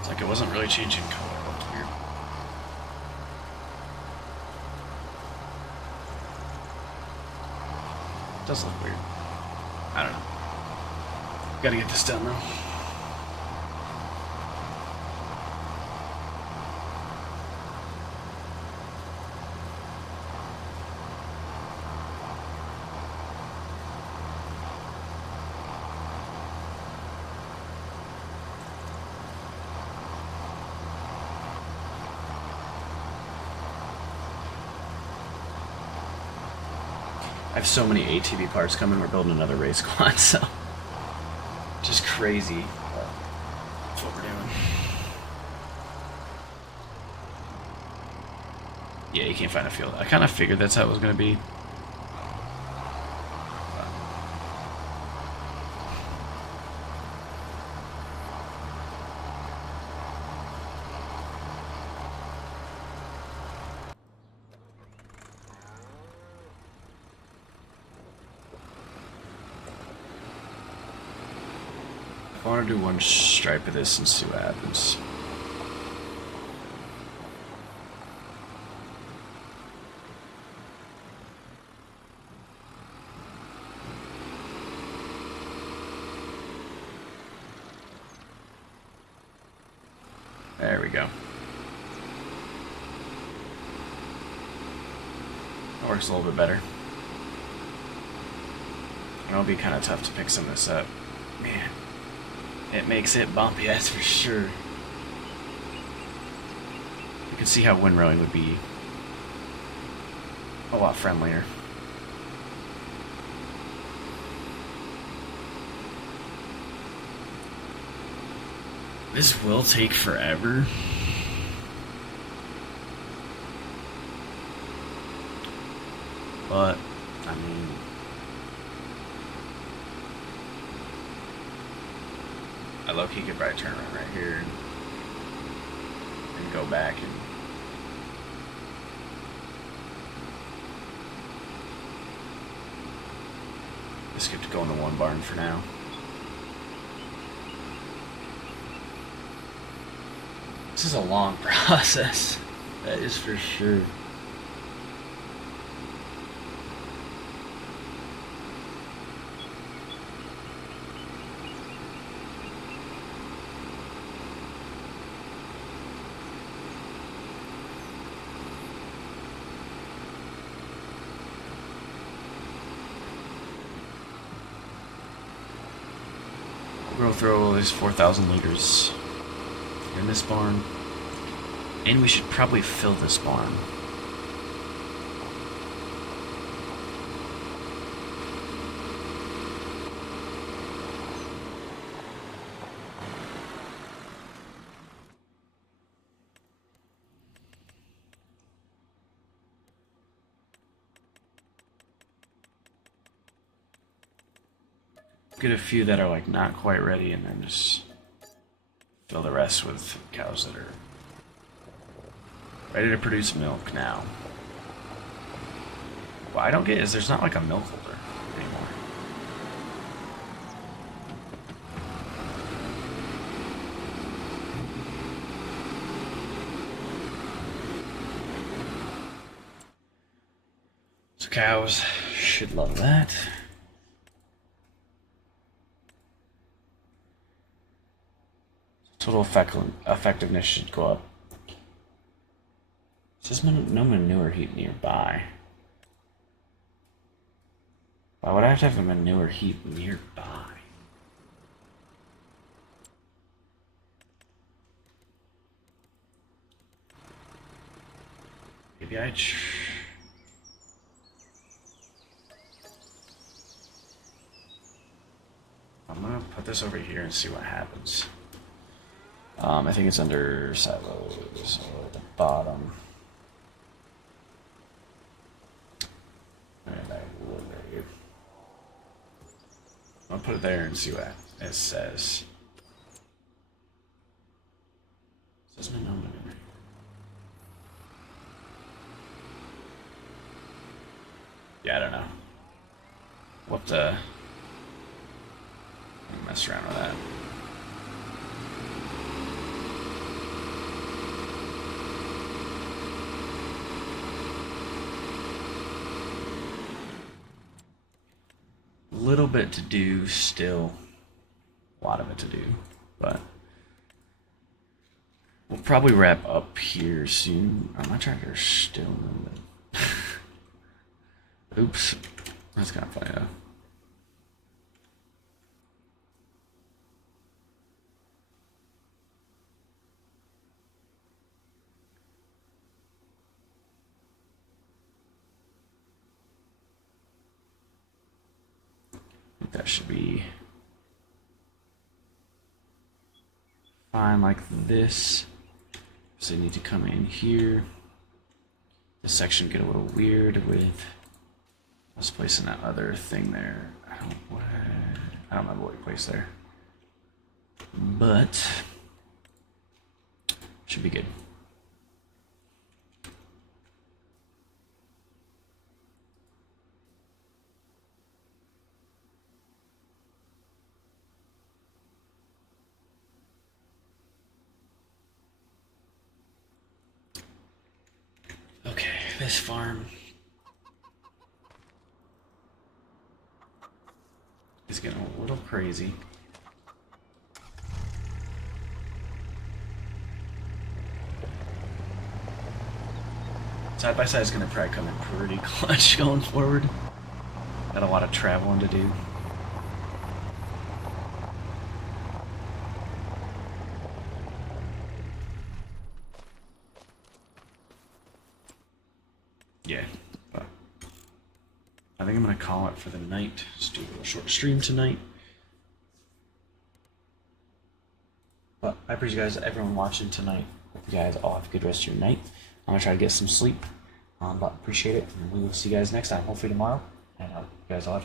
It's like it wasn't really changing color. Look here. It does look weird. I don't know. Gotta get this done though. I have so many ATV parts coming. We're building another race squad, so just crazy. But that's what we're doing. Yeah, you can't find a field. I kind of figured that's how it was going to be. I want to do one stripe of this and see what happens. There we go. That works a little bit better. And it'll be kind of tough to pick some of this up. Man. it makes it bumpy, that's for sure. You can see how windrowing would be a lot friendlier. This will take forever. But, I mean, I low-key could probably turn around right here and go back and just get to go into one barn for now. This is a long process, that is for sure. We'll go throw at least 4,000 liters in this barn. And we should probably fill this barn. Get a few that are like not quite ready and then just fill the rest with cows that are ready to produce milk now. What I don't get is there's not like a milk holder anymore. So cows should love that. Total effectiveness should go up. It says no manure heap nearby. Why would I have to have a manure heap nearby? Maybe I'm gonna put this over here and see what happens. I think it's under silos or the bottom. And I'll put it there and see what it says. It says no manure. Yeah, I don't know. What the? Mess around with that. Little bit to do still, a lot of it to do, but we'll probably wrap up here soon. My tractor's still moving. Oops, that's kind of funny though. That should be fine like this. So you need to come in here. This section get a little weird with us placing that other thing there. I don't remember what we placed there, but should be good. This farm is getting a little crazy. Side by side is going to probably come in pretty clutch going forward. Got a lot of traveling to do. yeah, but I think I'm gonna call it for the night. Just do a little short stream tonight. But I appreciate you guys, everyone watching tonight. Hope you guys all have a good rest of your night. I'm gonna try to get some sleep, but appreciate it, and we will see you guys next time. Hopefully tomorrow. And you guys all have